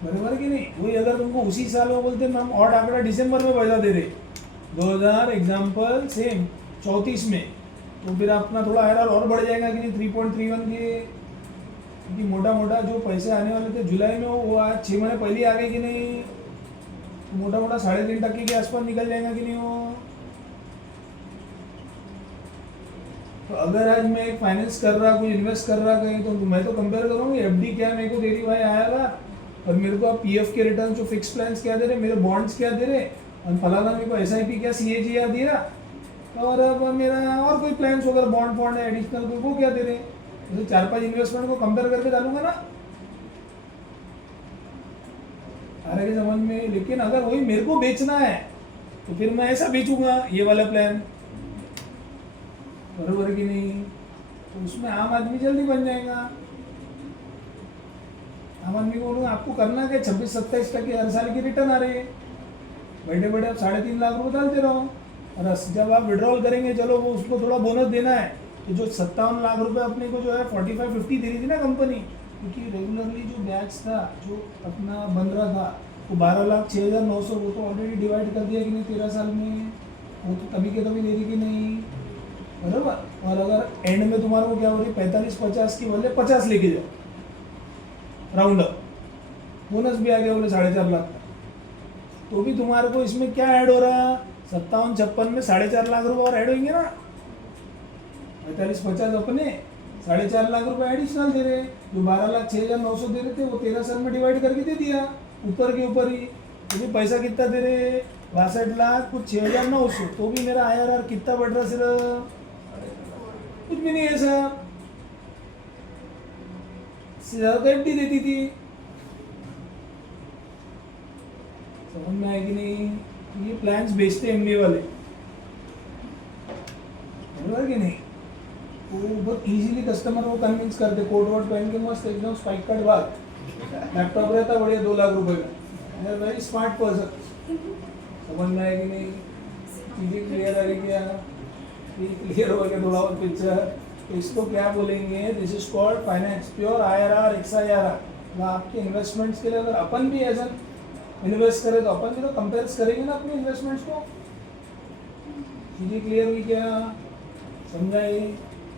बराबर कि नहीं। वही अगर तुमको उसी साल में बोलते हम और आंकड़ा दिसंबर में पैसा दे रहे 2000 एग्जाम्पल सेम 34 में, तो फिर अपना थोड़ा IRR और बढ़ जाएगा कि नहीं 3.31 के, क्योंकि मोटा मोटा जो पैसे आने वाले थे जुलाई में वो आज 6 महीने पहले आ गए कि नहीं, तो मोटा मोटा 3.5% के आसपास निकल जाएगा कि नहीं वो। तो अगर आज मैं एक फाइनेंस कर रहा, कोई इन्वेस्ट कर रहा कहीं, तो मैं तो कंपेयर करूँगी FD क्या मेरे को दे रही भाई IRR, और मेरे को PF के रिटर्न जो फिक्स प्लान्स क्या दे रहे, मेरे बॉन्ड्स क्या दे रहे, और फलाना मेरे को SIP क्या CAGR दे रहा, और अब मेरा और कोई प्लान्स होगा बॉन्ड फॉन्ड है एडिशनल, तो वो क्या दे रहे हैं। जैसे 4-5 इन्वेस्टमेंट को कंपेयर करके डालूंगा ना, आ रहा है समझ में। लेकिन अगर वही मेरे को बेचना है तो फिर मैं ऐसा बेचूंगा ये वाला प्लान, बरोबर कि नहीं। तो उसमें आम आदमी जल्दी बन जाएगा। आम आदमी को बोलूँगा आपको करना क्या, 26-27% हर साल की रिटर्न आ रही है, बैठे बैठे आप 3.5 लाख रुपये डालते रहो, और जब आप विड्रॉल करेंगे चलो वो उसको थोड़ा बोनस देना है। तो जो 57 लाख रुपए अपने को जो है 45-50 दे रही थी ना कंपनी, क्योंकि रेगुलरली जो बैच था जो अपना बन रहा था वो 12,06,900, वो तो ऑलरेडी डिवाइड कर दिया कि नहीं 13 साल में, वो तो कभी के कभी दे रही कि नहीं, बराबर। और अगर एंड में तुम्हारे को क्या हो रही 45-50 की बदले 50 लेके जाओ, राउंड अप बोनस भी आ गया बोले 4.5 लाख का, तो भी तुम्हारे को इसमें क्या ऐड हो रहा, 57-56 में 4.5 लाख रुपये और ऐड होंगे ना। 45-50 अपने 4.5 लाख रुपए एडिशनल दे रहे, जो 12,06,900 दे रहे थे वो 13 साल में डिवाइड करके दे दिया ऊपर के ऊपर ही। तो भी पैसा कितना दे रहे ₹62,00,000 कुछ 6,900, तो भी मेरा IRR कितना बढ़ रहा सिर्फ? कुछ भी नहीं है सर, इससे ज़्यादा तो FD देती थी। समझ में आया कि नहीं? ये प्लान्स बेचते MBA वाले, बराबर कि नहीं? वो बहुत इजीली कस्टमर को कन्विंस करते, कोट वोट पहन के मस्त एकदम स्पाइक कट बात, लैपटॉप रहता बढ़िया 2 लाख रुपए का, वेरी स्मार्ट पर्सन। समझ में आया कि नहीं? चीज़ें क्लियर आ रही क्या? ये क्लियर हो गया थोड़ा और पिक्चर। इसको क्या बोलेंगे? This is called finance, pure IRR XIRR। आपके इन्वेस्टमेंट्स के लिए अगर अपन भी एज इन्वेस्ट करें तो अपन भी तो कंपेयर करेंगे ना अपने इन्वेस्टमेंट्स को। चीज़ें क्लियर हुई क्या? समझा ये?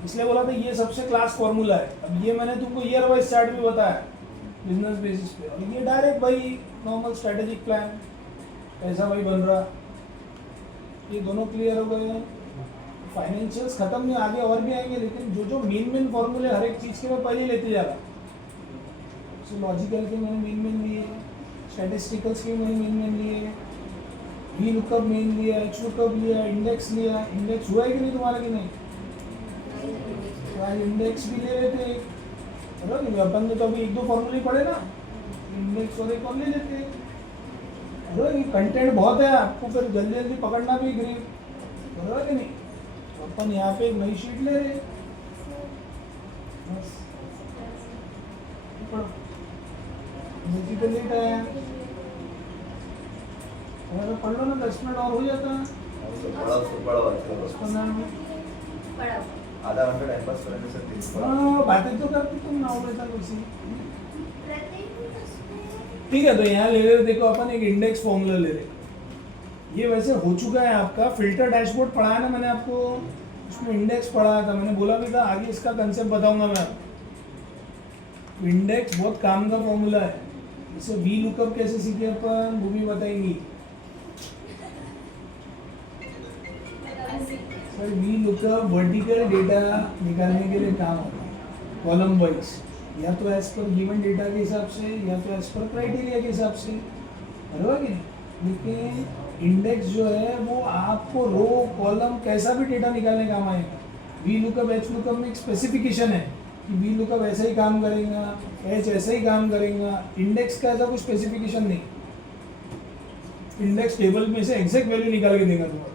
इसलिए बोला था ये सबसे क्लास फॉर्मूला है। अब ये मैंने तुमको ईयर वाइज चार्ट भी बताया बिजनेस बेसिस पे, और ये डायरेक्ट भाई नॉर्मल स्ट्रेटेजिक प्लान ऐसा भाई बन रहा। ये दोनों क्लियर हो गए। फाइनेंशियल्स खत्म नहीं, आगे और भी आएंगे, लेकिन जो जो मेन फॉर्मूले हर एक चीज़ के मैं पहले ही लेते जा रहा। सो लॉजिकल के मैंने मेन लिए, स्टैटिस्टिकल्स के मैंने मेन लिए, वी लुकअप मेन लिया, एच लुकअप लिया, इंडेक्स लिया। इंडेक्स हुआ है कि नहीं तुम्हारा कि नहीं? तो आज इंडेक्स भी ले लेते एक, बराबर नहीं? अपन ने तो अभी 1-2 फॉर्मूले पढ़े ना, इंडेक्स और एक और ले लेते। बराबर ये कंटेंट बहुत है, आपको फिर जल्दी जल्दी पकड़ना भी ग्रीप, बराबर कि नहीं? तो अपन यहाँ पे एक नई शीट ले रहे, बस पे लेट आया, अगर पढ़ लो ना 10 मिनट और हो जाता है, बड़ा 15 मिनट। आधा घंटा टाइम पास करने से 30 हाँ बातें तो करते तुम ना हो बेटा उसी। ठीक है, तो यहाँ ले रहे, देखो अपन एक इंडेक्स फॉर्मूला ले रहे। ये वैसे हो चुका है आपका, फिल्टर डैशबोर्ड पढ़ाया ना मैंने आपको, उसमें इंडेक्स पढ़ाया था, मैंने बोला भी था आगे इसका कंसेप्ट बताऊंगा मैं आपको। इंडेक्स बहुत काम का फॉर्मूला है। इसे वी लुकअप कैसे सीखे अपन वो भी बताएंगी sir. V lookup vertical data निकालने के लिए काम होता है, कॉलम वाइज, या तो एज पर गिवन डेटा के हिसाब से, या तो एज पर क्राइटेरिया के हिसाब से, बराबर कि नहीं? लेकिन इंडेक्स जो है वो आपको रो कॉलम कैसा भी डेटा निकालने काम आएगा। वी लुकअप एच लुकअप में एक स्पेसिफिकेशन है कि वी लुकअप ऐसा ही काम करेगा, एच ऐसा ही काम करेगा। इंडेक्स का ऐसा कोई स्पेसिफिकेशन नहीं। इंडेक्स टेबल में से एग्जैक्ट वैल्यू निकाल के देगा तुम्हारा,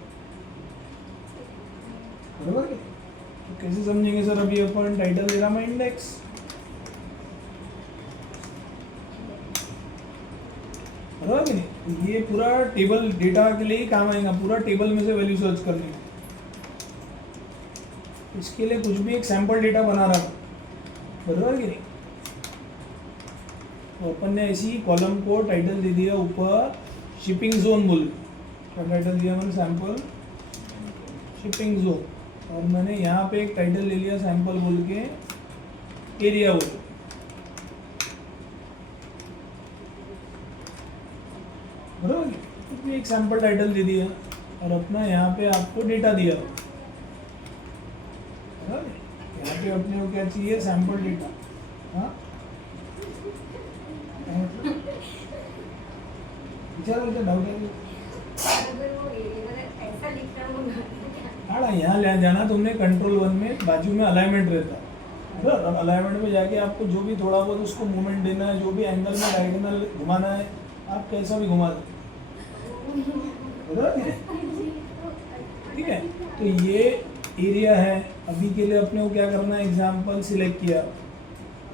बराबर कि? तो कैसे समझेंगे सर? अभी अपन टाइटल दे रहा मैं इंडेक्स, बराबर कि नहीं? ये पूरा टेबल डेटा के लिए ही काम आएगा, पूरा टेबल में से वैल्यू सर्च करने। इसके लिए कुछ भी एक सैंपल डेटा बना रहा था, बराबर कि नहीं? तो अपन ने ऐसी कॉलम को टाइटल दे दिया ऊपर शिपिंग जोन बोल, क्या टाइटल दिया मैंने? Sample shipping zone. और मैंने यहाँ पे एक टाइटल ले लिया सैंपल बोल के एरिया बोल, बराबर? तो एक सैंपल टाइटल दे दिया और अपना यहाँ पे आपको डेटा दिया, बराबर? यहाँ पे अपने को क्या चाहिए? Sample data. हाँ विचार डाउट है यहाँ ले जाना तुमने कंट्रोल 1 में, बाजू में अलाइनमेंट रहता है, और अलाइनमेंट में जाके आपको जो भी थोड़ा बहुत उसको मूवमेंट देना है, जो भी एंगल में डायगोनल घुमाना है, आप कैसा भी घुमा दो, ठीक है? तो ये एरिया है। अभी के लिए अपने को क्या करना है? एग्जाम्पल सिलेक्ट किया,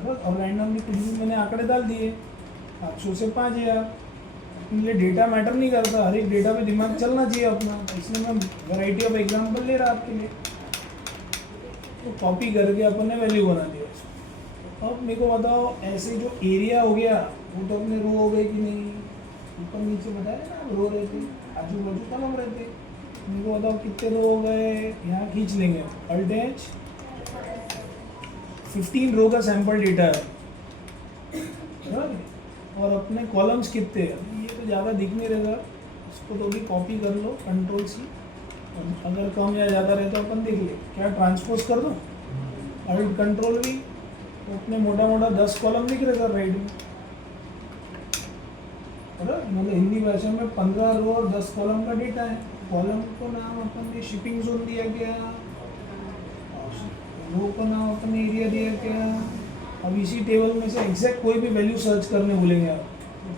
और रैंडमली कुछ भी मैंने आंकड़े डाल दिए, 800 से 5000। इसलिए डेटा मैटर नहीं करता, हर एक डेटा पे दिमाग चलना चाहिए अपना, इसलिए मैं वैरायटी ऑफ एग्जांपल ले रहा आपके लिए। तो कॉपी करके अपन ने वैल्यू बना दिया इसको। अब मेरे को बताओ, ऐसे जो एरिया हो गया वो तो अपने रो हो गए कि नहीं? ऊपर नीचे बताया ना, रो रहते, आजू बाजू कॉलम रहते। मेरे को बताओ कितने रो हो गए? यहाँ खींच लेंगे अल्ट एच, 15 रो का सैंपल डेटा है, और अपने कॉलम्स कितने हैं? ये तो ज़्यादा दिख नहीं रहेगा, इसको तो भी कॉपी कर लो कंट्रोल सी, अगर कम या ज़्यादा रहे तो अपन देख ले, क्या ट्रांसपोज कर दो अल्ट कंट्रोल भी, तो अपने मोटा मोटा 10 कॉलम दिख रहे सर राइट में, बराबर, मतलब हिंदी भाषा में 15 रो और 10 कॉलम का डेटा है। कॉलम को नाम अपन ने शिपिंग जोन दिया गया, रो को नाम अपन ने एरिया दिया गया। अब इसी टेबल में से एग्जैक्ट कोई भी वैल्यू सर्च करने बोलेंगे आप,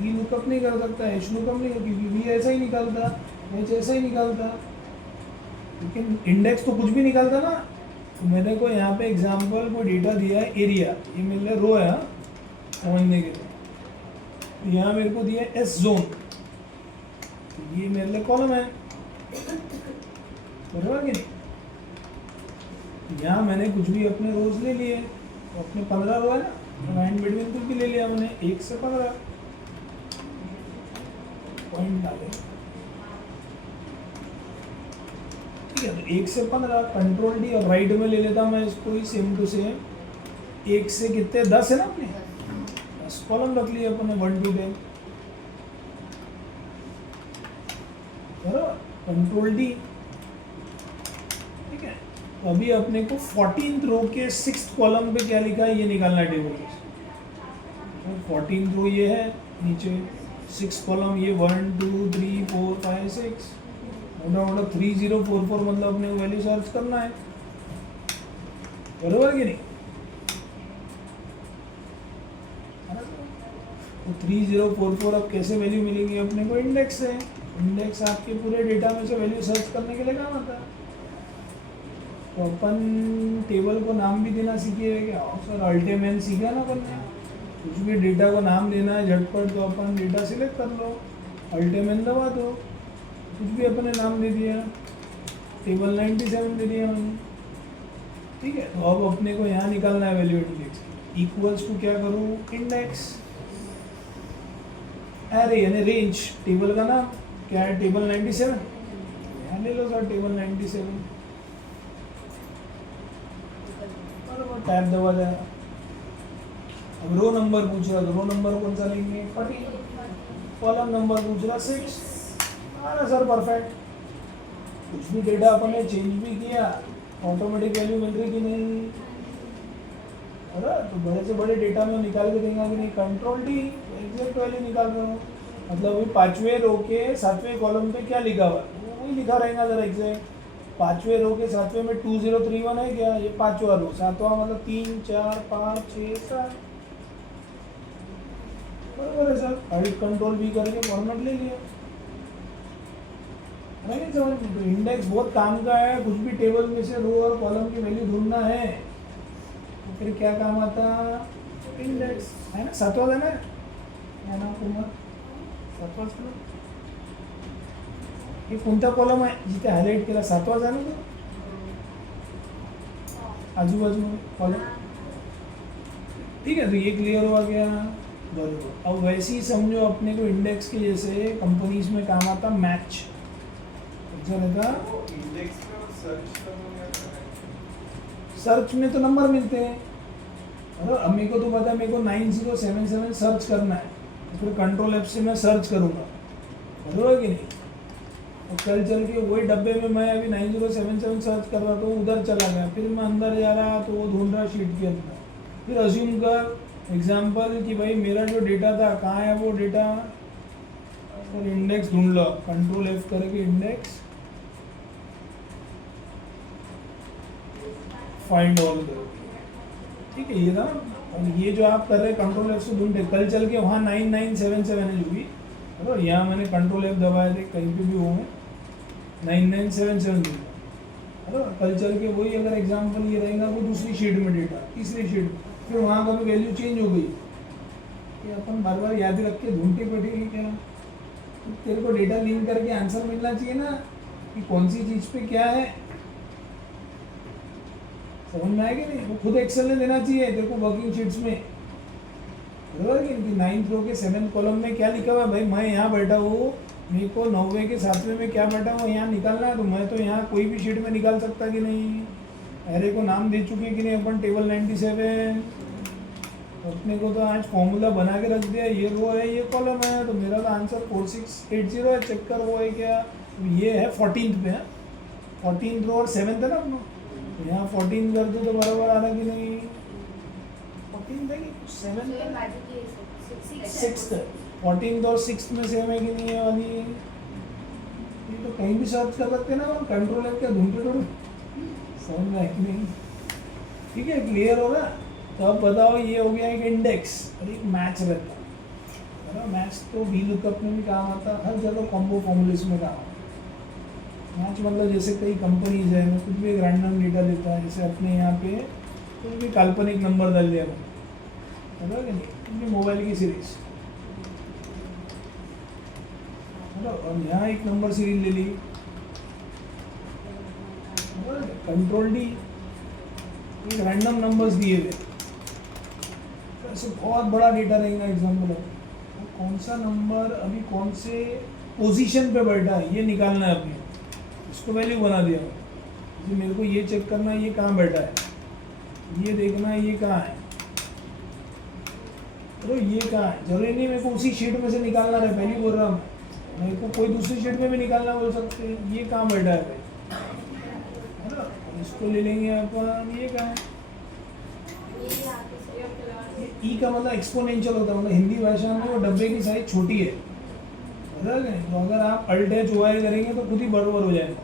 वी लुकअप नहीं कर सकता, एच लुकअप नहीं, क्योंकि वी ऐसा ही निकालता, एच ऐसा ही निकालता, लेकिन इंडेक्स तो कुछ भी निकालता ना। तो मैंने को यहाँ पे एग्जांपल को डेटा दिया है एरिया, ये मेरे लिए रो है हाँ, समझने के लिए। तो यहाँ मेरे को दिया एस जोन, तो ये मेरे लिए कॉलम है, बराबर कि नहीं। यहाँ मैंने कुछ भी अपने रोज ले लिए, तो अपने 15 रो है ना, तो एंड बिटवीन कुछ भी ले लिया मैंने 1 से 15 पॉइंट डाले, ठीक है। तो 1 से 15 कंट्रोल डी, और राइट में ले लेता मैं इसको ही सेम टू सेम। 1 से कितने 10 है ना अपने, 10 कॉलम रख लिए अपने 1 to 10, बराबर, कंट्रोल डी, ठीक है। तो अभी अपने को 14th रो के 6th कॉलम पे क्या लिखा है ये निकालना है टेबल में। तो 14th रो ये है, नीचे 6 कॉलम ये 1 2 3 4 5 6, मोटा मोटा 3044, मतलब अपने वैल्यू सर्च करना है, बराबर कि नहीं। तो 3044 अब कैसे वैल्यू मिलेंगी अपने को, इंडेक्स से। इंडेक्स आपके पूरे डेटा में से वैल्यू सर्च करने के लिए काम आता है। तो अपन टेबल को नाम भी देना सीखे क्या, और सर अल्टीमेट सीखा ना अपन ने, कुछ भी डेटा को नाम देना है झटपट, तो अपन डेटा सिलेक्ट कर लो, अल्टीमेट दबा दो, कुछ भी अपन ने नाम दे दिया, टेबल 97 दे दिया मैंने, ठीक है। तो अब अपने को यहाँ निकालना है वैल्यू इंडेक्स, इक्वल्स टू क्या करूँ, इंडेक्स एरे यानी रेंज, टेबल का नाम क्या है, टेबल 97, यहाँ ले लो सर टेबल 97, टैब दबा जाएगा। अब रो नंबर पूछ रहा, तो रो नंबर कौन सा लेंगे, 40, कॉलम नंबर पूछ रहा 6, हाँ सर परफेक्ट। कुछ भी डेटा अपन ने चेंज भी किया, ऑटोमेटिक वैल्यू मिल रही कि नहीं, अरे तो बड़े से बड़े डेटा में निकाल के देंगे कि नहीं, कंट्रोल डी, एग्जैक्ट वैल्यू निकाल रहा हूँ, मतलब अभी 5वें रो के 7वें कॉलम पे क्या लिखा हुआ है वही लिखा रहेगा सर एग्जैक्ट। 5वें रो के 7वें में 2031 है क्या, ये 5वां रो, 7वां मतलब 3 4 5 6 7, बराबर है सर। हाइट कंट्रोल भी करके फॉर्मेट ले लिया, नहीं समझ में। तो इंडेक्स बहुत काम का है, कुछ भी टेबल में से रो और कॉलम की वैल्यू ढूंढना है तो फिर क्या काम आता, इंडेक्स है ना, 7वां है ना कुमार, 7वां ये कोणता कॉलम आहे जिथे हायलाइट केला, 7वां आहे ना तो आजूबाजू कॉलम, ठीक है। तो ये क्लियर हुआ गया, बराबर। अब वैसे ही समझो अपने को इंडेक्स के जैसे कंपनीज में काम आता मैच, इंडेक्स का सर्च में तो नंबर मिलते हैं, और अब मेरे को तो पता है मेरे को 9077 सर्च करना है, तो फिर कंट्रोल एफ से मैं सर्च करूँगा, बराबर कि नहीं। और कल चल के वही डब्बे में मैं अभी 9077 सर्च कर रहा था, उधर चला गया, फिर मैं अंदर जा रहा तो वो ढूंढ रहा शीट के अंदर, फिर अज्यूम कर एग्जांपल कि भाई मेरा जो डेटा था कहाँ है वो डेटा, और इंडेक्स ढूंढ लो, कंट्रोल एफ करके इंडेक्स फाइंड ऑल करो, ठीक है। ये था, और ये जो आप कर रहे हैं कंट्रोल एफ से ढूंढते, कल चल के वहाँ 9977 है जो भी, और यहाँ मैंने कंट्रोल एफ दबाए थे, कहीं पे भी हो 9977 ढूंढा, है ना। कल चल के वही अगर एग्जांपल ये रहेगा वो दूसरी शीट में डेटा, तीसरी शीट में, फिर वहाँ का भी वैल्यू चेंज हो गई, ये अपन बार बार याद रख के ढूंढते बैठेगी क्या, तो तेरे को डेटा लिंक करके आंसर मिलना चाहिए ना कि कौन सी चीज़ पे क्या है, समझ में आएगा नहीं, वो खुद एक्सेल में देना चाहिए तेरे को वर्किंग शीट्स में, बराबर कि 9th रो के 7th कॉलम में क्या लिखा हुआ है, भाई मैं यहाँ बैठा हूँ, मेरे को 9वें के 7वें में क्या बैठा हूँ यहाँ निकालना है, तो मैं तो यहाँ कोई भी शीट में निकाल सकता कि नहीं, एरे को नाम दे चुके कि नहीं अपन टेबल 97, अपने को तो आज फॉर्मूला बना के रख दिया, ये रो है ये कॉलम है, तो मेरा तो आंसर 4680 है, चेक कर वो है क्या, ये है 14th पे है, 14th रो और 7th है ना अपना, तो यहाँ 14 कर दो तो बराबर आ रहा कि नहीं, 14 है कि 7 है, 6th है, 14th और 6th में सेम है कि नहीं है वाली, ये तो कहीं भी सर्च कर सकते हैं ना, हम कंट्रोल एफ क्या ढूंढते थोड़ी, समझ में है कि नहीं? ठीक है, क्लियर हो रहा? तो अब बताओ, ये हो गया एक इंडेक्स और एक मैच रहता है ना। मैच तो वी लुकअप में भी काम आता है, हर जगह कॉम्बो फॉर्मूलेस में काम आता है। मैच मतलब जैसे कई कंपनीज है, कुछ भी एक रैंडम डेटा देता है, जैसे अपने यहाँ पे कोई भी काल्पनिक नंबर डाल दिया पता है कि नहीं, अपनी मोबाइल की सीरीज, और यहाँ एक नंबर सीरीज ले ली, कंट्रोल डी, एक रैंडम नंबर्स दिए हुए, ऐसे बहुत बड़ा डेटा रहेगा। एग्जाम्पल है कौन सा नंबर अभी कौन से पोजीशन पे बैठा है ये निकालना है अपने, इसको वैल्यू बना दिया। जैसे मेरे को ये चेक करना है ये कहाँ बैठा है, ये देखना है ये कहाँ है, तो ये कहाँ है, जरूरी नहीं मेरे को उसी शीट में से निकालना है, पहले बोल रहा हूँ, मेरे को कोई दूसरी शीट में भी निकालना बोल सकते हैं, ये कहाँ बैठा है भाई, है ना। इसको ले लेंगे अपन, ये कहाँ है, ई का मतलब एक्सपोनेंशियल होता है, मतलब हिंदी भाषा में वो डब्बे की साइज छोटी है, बराबर है। तो अगर आप अल्टेज ओआई करेंगे तो खुद ही बराबर हो जाएगा।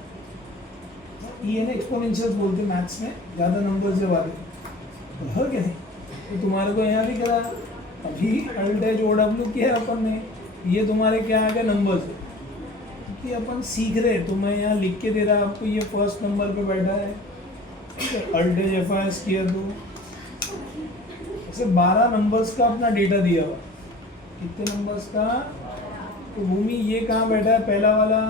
ई है ना एक्सपोनेंशियल बोलते हैं मैथ्स में, ज़्यादा नंबर से वाले, बराबर क्या नहीं। तो तुम्हारे को यहाँ भी करा, अभी अल्टेज ओ डब्ल्यू किया अपन ने, ये तुम्हारे क्या आ गए नंबर्स, क्योंकि अपन सीख रहे। तो मैं यहाँ लिख के दे रहा आपको, ये फर्स्ट नंबर पे बैठा है, अल्टेज एफ आई एस किया, तो ऐसे 12 नंबर्स का अपना डेटा दिया हुआ। कितने नंबर्स का, तो भूमि ये कहाँ बैठा है, पहला वाला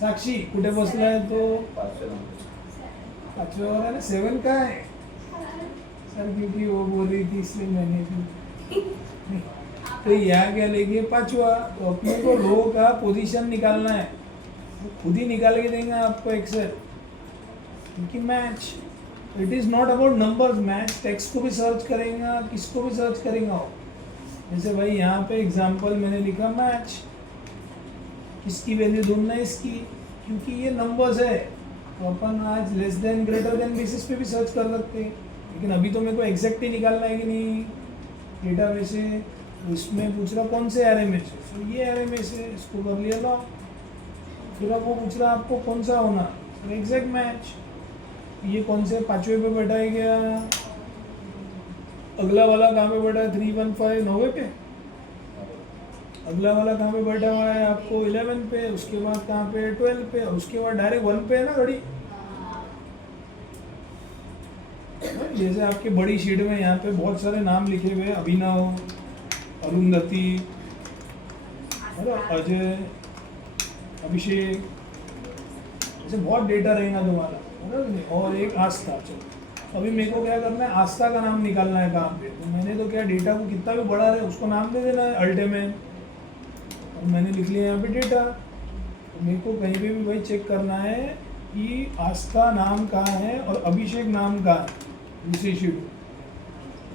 साक्षी कुठे बसला है, तो पांचवे वाला ना 7 का है सर, क्योंकि वो बोल रही थी इसलिए मैंने भी तो यहाँ क्या लेंगे पांचवा। तो अपने को रो का पोजीशन निकालना है, वो खुद ही निकाल के देंगे आपको एक्सेल, क्योंकि match it is not about numbers. Match text को भी सर्च करेगा, किसको भी सर्च करेगा। जैसे भाई यहाँ पे एग्जांपल मैंने लिखा मैच, किसकी वैल्यू ढूंढना है, इसकी, क्योंकि ये नंबर्स है तो अपन आज less than greater than basis पे भी सर्च कर सकते हैं। लेकिन अभी तो मेरे को एग्जैक्ट ही निकालना है कि नहीं डेटा में से, तो इसमें पूछ रहा कौन से एरे में से, तो ये एरे में से इसको कर लिया ना। फिर आपको पूछ रहा आपको कौन सा होना, तो एग्जैक्ट मैच, ये कौन से पांचवे पे बैठा है क्या, अगला वाला कहाँ पे बैठा है 315 9वें पे, अगला वाला कहाँ पे बैठा हुआ है आपको 11 पे, उसके बाद कहाँ पे 12 पे, और उसके बाद डायरेक्ट 1 पे है ना घड़ी। जैसे आपकी बड़ी शीट में यहाँ पे बहुत सारे नाम लिखे हुए हैं, अभिनव, अरुंधति, अजय, अभिषेक, ऐसे बहुत डेटा रहेगा तुम्हारा, और एक आस्था। चलो अभी मेरे को क्या करना है, आस्था का नाम निकालना है कहाँ पे, तो मैंने तो क्या डेटा को कितना भी बड़ा रहे उसको नाम दे देना है अल्टीमेट, और मैंने लिख लिया यहाँ पे डेटा। तो मेरे को कहीं पे भी भाई चेक करना है कि आस्था नाम कहाँ है और अभिषेक नाम कहाँ है दूसरी शीट,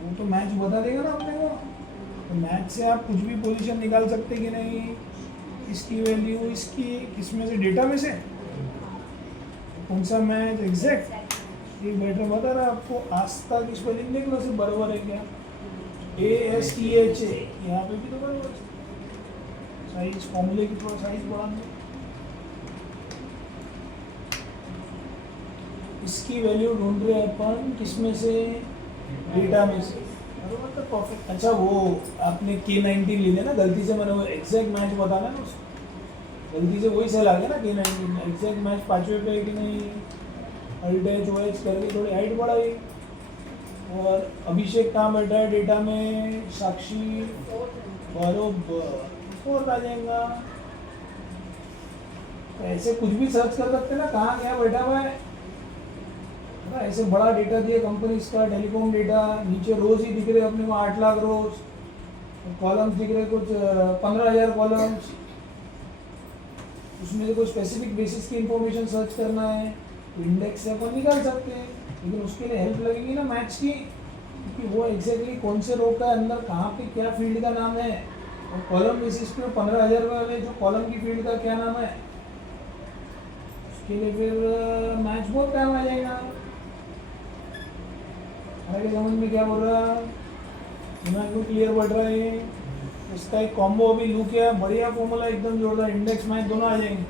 वो तो मैच बता देगा ना अपने को। तो मैच से आप कुछ भी पोजीशन निकाल सकते कि नहीं, इसकी वैल्यू इसकी, किसमें से, डेटा में से, कौन सा मैच एग्जैक्ट, ये बेटर बता रहा आपको। आस्था की स्पेलिंग देख लो, सिर्फ बराबर है क्या, ASTHA, यहाँ पे भी तो बराबर है। साइज फॉर्मूले की थोड़ा साइज बढ़ा दो, इसकी वैल्यू ढूंढ रहे हैं अपन किसमें से, डेटा में से, बराबर तो परफेक्ट। अच्छा वो आपने K19 ले लिया ना गलती से, मैंने वो एग्जैक्ट मैच बताना ना उसको, गलती से वही सेल आ गया ना K19, एग्जैक्ट मैच पांचवे पे है कि नहीं, अल्टेज ओएच करके थोड़ी हाइट बढ़ाई। और अभिषेक कहाँ बैठा है डेटा में, साक्षी, बरोबर 4 आ जाएगा। तो ऐसे कुछ भी सर्च कर सकते ना, कहाँ क्या बैठा हुआ है ना। ऐसे बड़ा डेटा दिया कंपनी का, टेलीकॉम डेटा, नीचे रोज ही दिख रहे अपने को 8 लाख रोज, कॉलम्स दिख रहे कुछ 15,000 कॉलम्स, उसमें से कोई स्पेसिफिक बेसिस की इंफॉर्मेशन सर्च करना है, इंडेक्स से अपन निकाल सकते हैं। लेकिन उसके लिए हेल्प लगेगी ना मैथ्स की, क्योंकि वो एग्जैक्टली कौन से रो का अंदर कहाँ पे क्या फील्ड का नाम है, और कॉलम बेसिस पे 15,000 वाले जो कॉलम की फील्ड का क्या नाम है, उसके लिए फिर मैथ्स बहुत काम आ जाएगा। आगे समझ में क्या बोल रहा, दिमाग में क्लियर बढ़ रहा है। इसका एक कॉम्बो अभी लू किया, बढ़िया फॉर्मूला एकदम जोरदार, इंडेक्स मैच दोनों आ जाएंगे।